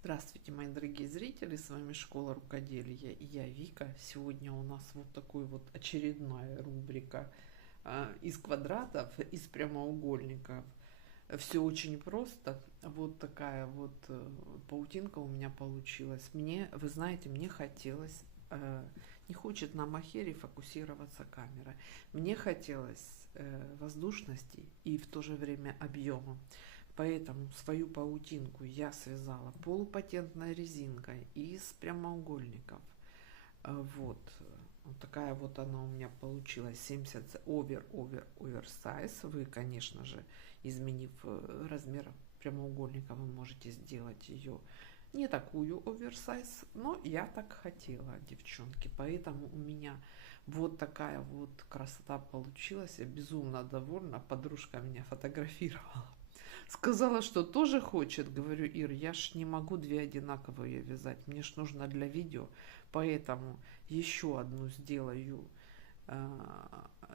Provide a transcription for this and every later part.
Здравствуйте, мои дорогие зрители, с вами Школа Рукоделия и я Вика. Сегодня у нас вот такой вот очередная рубрика из квадратов, из прямоугольников. Все очень просто. Вот такая вот паутинка у меня получилась. Вы знаете, мне хотелось, не хочет на махере фокусироваться камера. Мне хотелось воздушности и в то же время объема. Поэтому свою паутинку я связала полупатентной резинкой из прямоугольников. Вот. Вот такая вот она у меня получилась. 70 оверсайз. Вы, конечно же, изменив размер прямоугольника, вы можете сделать ее не такую оверсайз, но я так хотела, девчонки. Поэтому у меня вот такая вот красота получилась. Я безумно довольна. Подружка меня фотографировала. Сказала, что тоже хочет. Говорю, Ир, я ж не могу две одинаковые вязать. Мне ж нужно для видео. Поэтому еще одну сделаю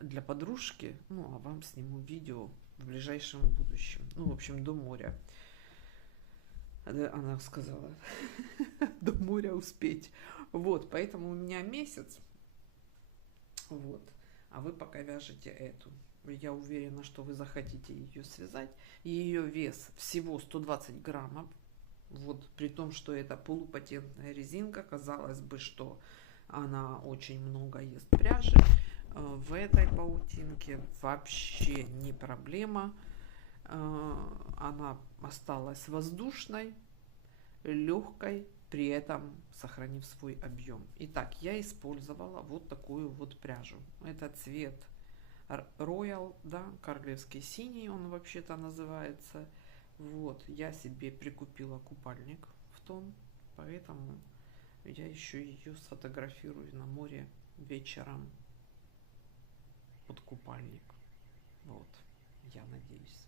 для подружки. Ну, а вам сниму видео в ближайшем будущем. Ну, в общем, до моря. Она сказала, до моря успеть. Вот, поэтому у меня месяц. Вот. А вы пока вяжете эту. Я уверена, что вы захотите ее связать. Ее вес всего 120 граммов. Вот при том, что это полупатентная резинка, казалось бы, что она очень много ест пряжи. В этой паутинке вообще не проблема. Она осталась воздушной, легкой, при этом сохранив свой объем. Итак, я использовала вот такую вот пряжу. Это цвет Royal, да, королевский синий он вообще-то называется. Вот, я себе прикупила купальник в тон, поэтому я еще ее сфотографирую на море вечером под купальник. Вот, я надеюсь.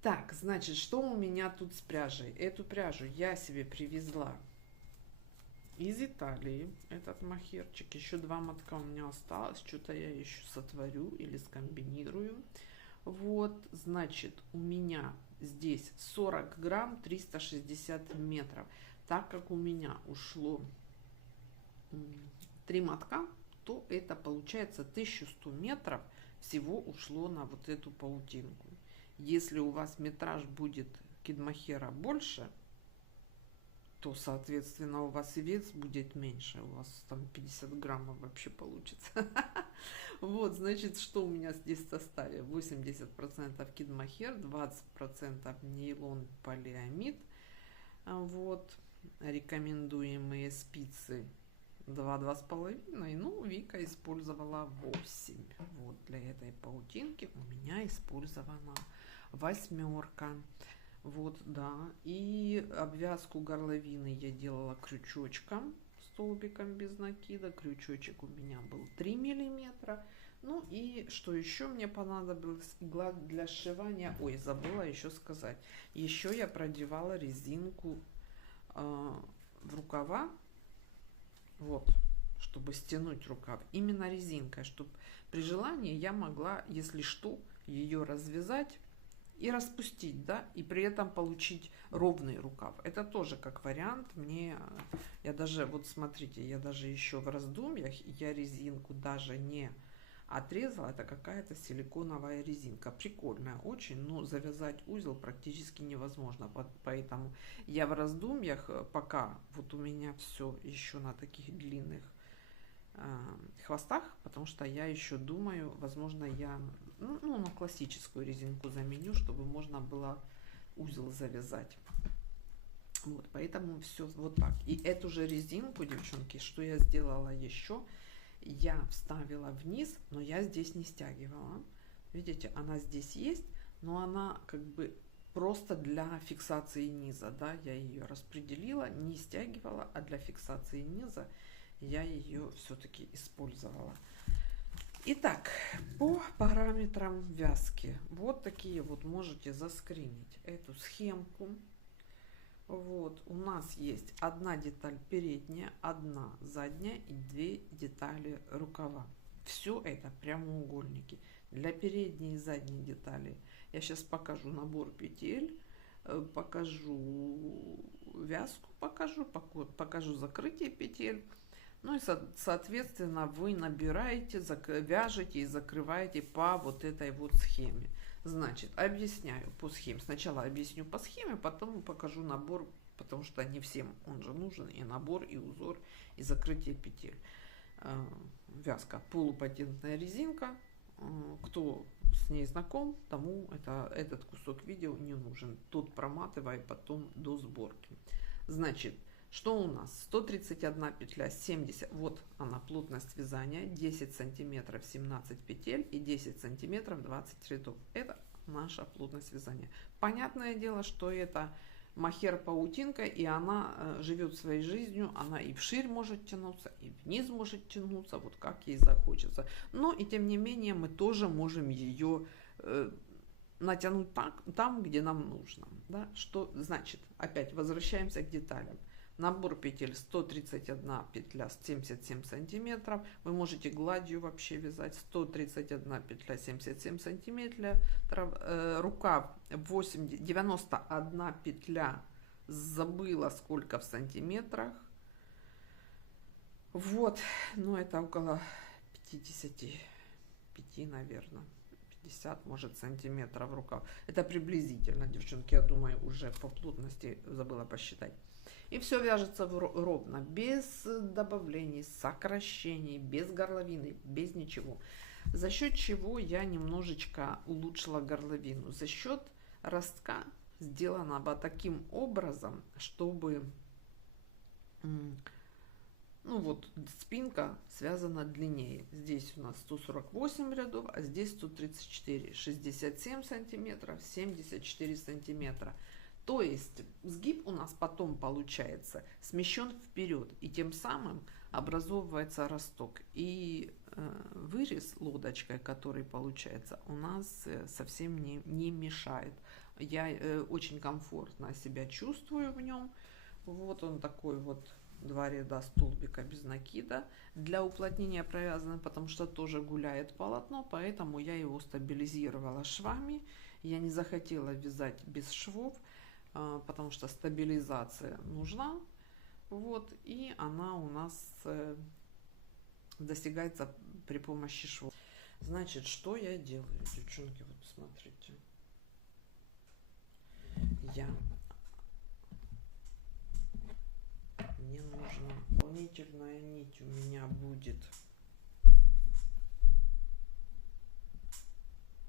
Так, значит, что у меня тут с пряжей? Эту пряжу я себе привезла из Италии, этот махерчик. Еще два мотка у меня осталось. Что-то я еще сотворю или скомбинирую. Вот, значит, у меня здесь 40 грамм, 360 метров. Так как у меня ушло 3 мотка, то это получается 1100 метров всего ушло на вот эту паутинку. Если у вас метраж будет кидмахера больше, то, соответственно, у вас и вес будет меньше. У вас там 50 граммов вообще получится. Вот, значит, что у меня здесь в составе? 80% кидмахер, 20% нейлон полиамид. Вот, рекомендуемые спицы 2-2,5. Ну, Вика использовала 8. Вот, для этой паутинки у меня использована 8. Вот, да. И обвязку горловины я делала крючочком, столбиком без накида. Крючочек у меня был 3 миллиметра. Ну и что еще мне понадобилось? Игла для сшивания. Ой, забыла еще сказать. Еще я продевала резинку в рукава. Вот, чтобы стянуть рукав. Именно резинкой, чтобы при желании я могла, если что, ее развязать и распустить, да, и при этом получить ровный рукав. Это тоже как вариант. Я даже, вот смотрите, я даже еще в раздумьях, я резинку даже не отрезала. Это какая-то силиконовая резинка. Прикольная очень, но завязать узел практически невозможно. Поэтому я в раздумьях, пока вот у меня все еще на таких длинных хвостах, потому что я еще думаю, возможно, я на классическую резинку заменю, чтобы можно было узел завязать. Вот, поэтому все вот так. И эту же резинку, девчонки, что я сделала еще, я вставила вниз, но я здесь не стягивала. Видите, она здесь есть, но она как бы просто для фиксации низа, да, я ее распределила, не стягивала, а для фиксации низа я ее все-таки использовала. Итак, по параметрам вязки, вот такие вот можете заскринить эту схемку. Вот, у нас есть одна деталь передняя, одна задняя и 2 детали рукава. Все это прямоугольники. Для передней и задней детали я сейчас покажу набор петель, покажу вязку покажу, покажу закрытие петель. Ну и, соответственно, вы набираете, вяжете и закрываете по вот этой вот схеме. Значит, объясняю по схеме. Сначала объясню по схеме, потом покажу набор, потому что не всем он же нужен. И набор, и узор, и закрытие петель. Вязка полупатентная резинка. Кто с ней знаком, тому этот кусок видео не нужен. Тут проматывай потом до сборки. Значит, что у нас? 131 петля, 70, вот она плотность вязания, 10 сантиметров 17 петель и 10 сантиметров 20 рядов. Это наша плотность вязания. Понятное дело, что это мохер паутинка, и она живет своей жизнью, она и вширь может тянуться, и вниз может тянуться, вот как ей захочется. Но и тем не менее мы тоже можем ее натянуть там, где нам нужно. Да? Что значит? Опять возвращаемся к деталям. Набор петель 131 петля 77 сантиметров. Вы можете гладью вообще вязать. 131 петля 77 сантиметров. Рукав 91 петля. Забыла сколько в сантиметрах. Вот. Ну это около 55, наверное. 50, может, сантиметров рукав. Это приблизительно, девчонки, я думаю, уже по плотности забыла посчитать. И все вяжется ровно, без добавлений, сокращений, без горловины, без ничего. За счет чего я немножечко улучшила горловину. За счет ростка сделана таким образом, чтобы ну вот спинка связана длиннее. Здесь у нас 148 рядов, а здесь 134, 67 сантиметров, 74 сантиметра. То есть сгиб у нас потом получается смещен вперед, и тем самым образовывается росток. И вырез лодочкой, который получается, у нас совсем не мешает. Я очень комфортно себя чувствую в нем. Вот он такой вот, 2 ряда столбика без накида. Для уплотнения провязаны, потому что тоже гуляет полотно, поэтому я его стабилизировала швами. Я не захотела вязать без швов, потому что стабилизация нужна. Вот, и она у нас достигается при помощи швов. Значит, что я делаю, девчонки, вот смотрите. Мне нужна дополнительная нить, у меня будет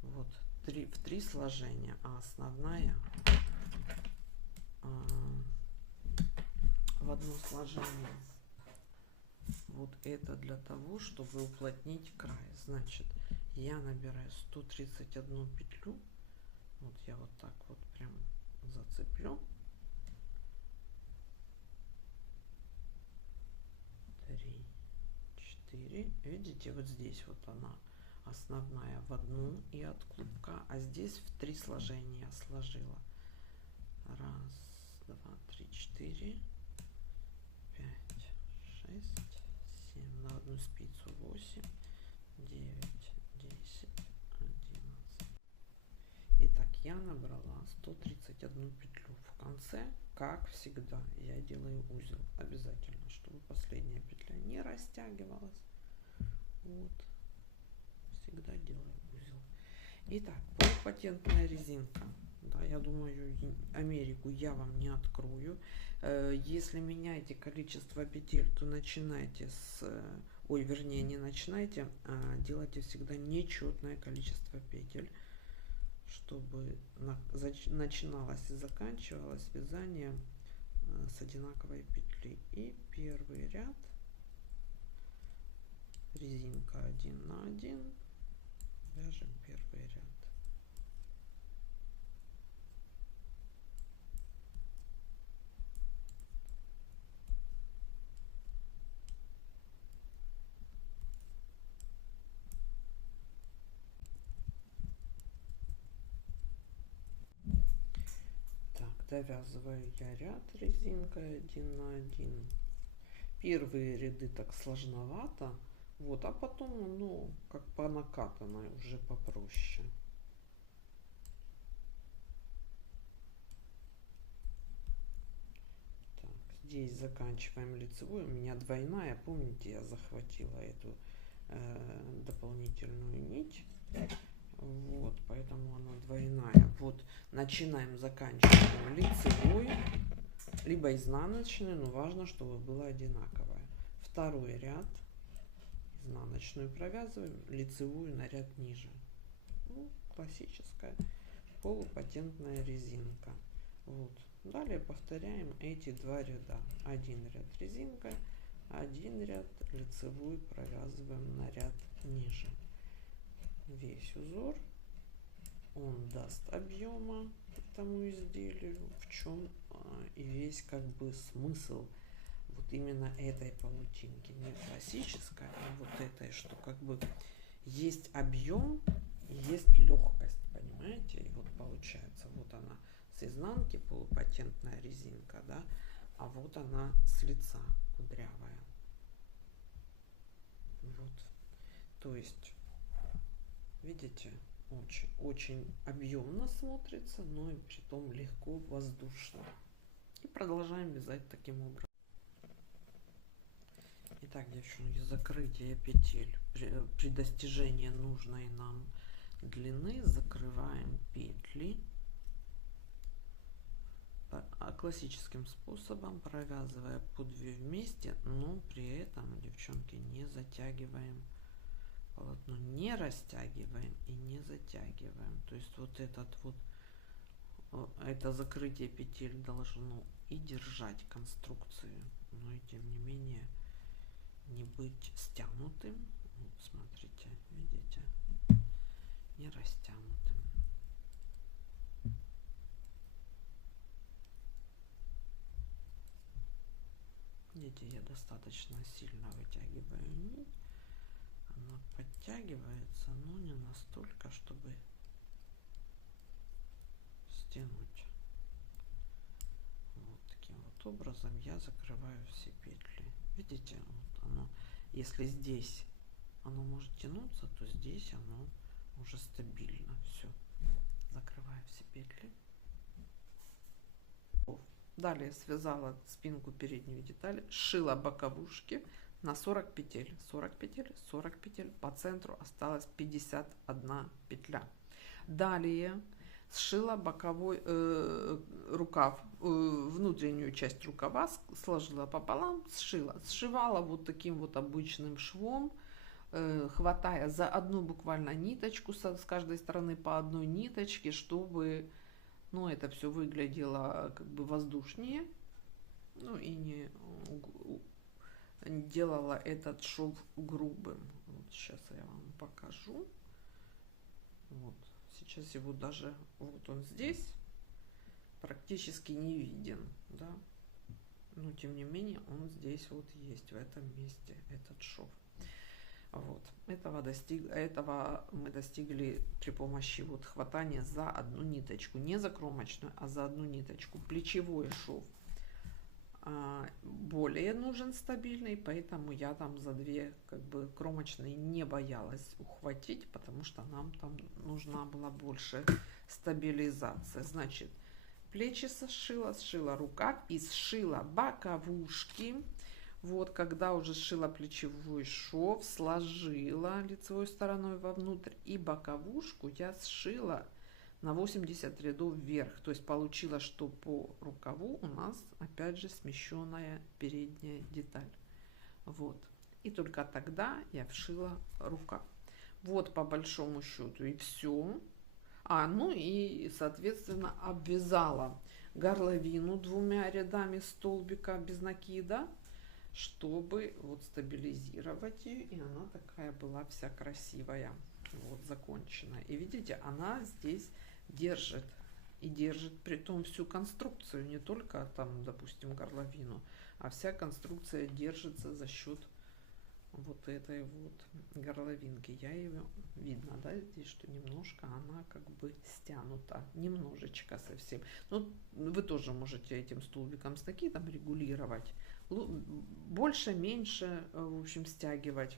вот в 3 сложения, а основная в одно сложение. Вот это для того, чтобы уплотнить край. Значит, я набираю 131 петлю. Вот я вот так вот прям зацеплю. 3, 4. Видите, вот здесь вот она основная в одну и от клубка, а здесь в 3 сложения я сложила. 1, 2, 3, 4, 5, 6, 7, на одну спицу 8, 9, 10, 11. Итак, я набрала 131 петлю. В конце, как всегда, я делаю узел обязательно, чтобы последняя петля не растягивалась. Вот, всегда делаю узел. Итак, полупатентная резинка. Да, я думаю, Америку я вам не открою. Если меняете количество петель, то начинайте с... Ой, вернее, не начинайте, а делайте всегда нечетное количество петель, чтобы начиналось и заканчивалось вязание с одинаковой петли. И первый ряд, резинка 1 на 1, вяжем первый ряд. Довязываю я ряд резинкой 1 на 1. Первые ряды так сложновато, вот, а потом, ну, как по накатанной, уже попроще. здесь заканчиваем лицевую. У меня двойная, помните, я захватила эту дополнительную нить. Вот, поэтому она двойная. Вот, начинаем, заканчиваем лицевой, либо изнаночной, но важно, чтобы было одинаковое. Второй ряд, изнаночную провязываем, лицевую на ряд ниже. Ну, классическая полупатентная резинка. Вот. Далее повторяем эти два ряда. Один ряд резинкой, один ряд лицевую провязываем на ряд ниже. Весь узор он даст объема этому изделию, в чем и весь как бы смысл вот именно этой паутинки, не классической, а вот этой, что как бы есть объем и есть легкость, понимаете? И вот получается, вот она с изнанки полупатентная резинка, да, а вот она с лица кудрявая. Вот, то есть, видите, очень объемно смотрится, но и притом легко, воздушно. И продолжаем вязать таким образом. Итак, девчонки, закрытие петель. При достижении нужной нам длины закрываем петли классическим способом, провязывая по 2 вместе, но при этом, девчонки, не затягиваем полотно, не растягиваем и не затягиваем. То есть вот этот вот, это закрытие петель должно и держать конструкцию, но и тем не менее не быть стянутым. Вот, смотрите, видите, не растянутым. Видите, я достаточно сильно вытягиваю нить. Она подтягивается, но не настолько, чтобы стянуть. Вот таким вот образом я закрываю все петли. Видите, вот оно, если здесь оно может тянуться, то здесь оно уже стабильно. Все, закрываю все петли. Далее связала спинку переднюю деталь, сшила боковушки на 40 петель, 40 петель, 40 петель, по центру осталось 51 петля. Далее сшила боковой рукав, внутреннюю часть рукава сложила пополам, сшивала вот таким вот обычным швом, хватая за одну буквально ниточку с каждой стороны по одной ниточке, чтобы, ну, это все выглядело как бы воздушнее, ну и не делала этот шов грубым. Вот сейчас я вам покажу. Вот сейчас его даже, вот он здесь практически не виден, да, но тем не менее он здесь вот есть, в этом месте этот шов. Вот, этого мы достигли при помощи вот хватания за одну ниточку, не за кромочную, а за одну ниточку. Плечевой шов более нужен стабильный, поэтому я там за 2 как бы кромочные не боялась ухватить, потому что нам там нужна была больше стабилизация. Значит, плечи сшила рукав и сшила боковушки. Вот, когда уже сшила плечевой шов, сложила лицевой стороной вовнутрь, и боковушку я сшила на 80 рядов вверх. То есть получилось, что по рукаву у нас опять же смещенная передняя деталь. Вот. И только тогда я вшила рукав. Вот по большому счету и все. Ну и соответственно обвязала горловину 2 рядами столбика без накида, чтобы вот стабилизировать ее, и она такая была вся красивая, вот законченная. И видите, она здесь держит, и держит при том всю конструкцию, не только там, допустим, горловину, а вся конструкция держится за счет вот этой вот горловинки. Я ее, видно, да, здесь, что немножко она как бы стянута, немножечко совсем. Но вы тоже можете этим столбиком с накидом регулировать, больше, меньше, в общем, стягивать.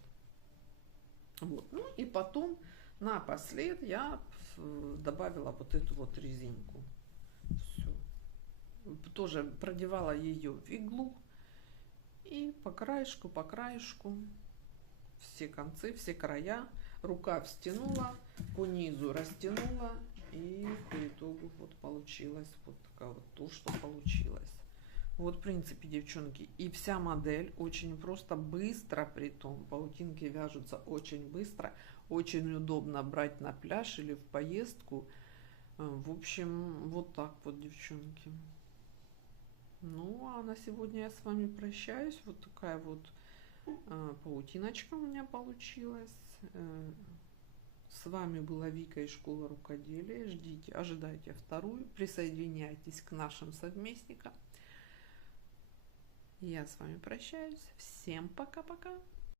Вот. Ну и потом напослед я добавила вот эту вот резинку. Все. тоже продевала ее в иглу и по краешку все концы, все края, рукав стянула, по низу растянула, и по итогу вот получилась вот такая вот тушь, что получилось. Вот, в принципе, девчонки, и вся модель очень просто, быстро, притом паутинки вяжутся очень быстро, очень удобно брать на пляж или в поездку. В общем, вот так вот, девчонки. Ну, а на сегодня я с вами прощаюсь. Вот такая вот паутиночка у меня получилась. С вами была Вика из школы рукоделия. Ожидайте вторую, присоединяйтесь к нашим совместникам. Я с вами прощаюсь. Всем пока-пока.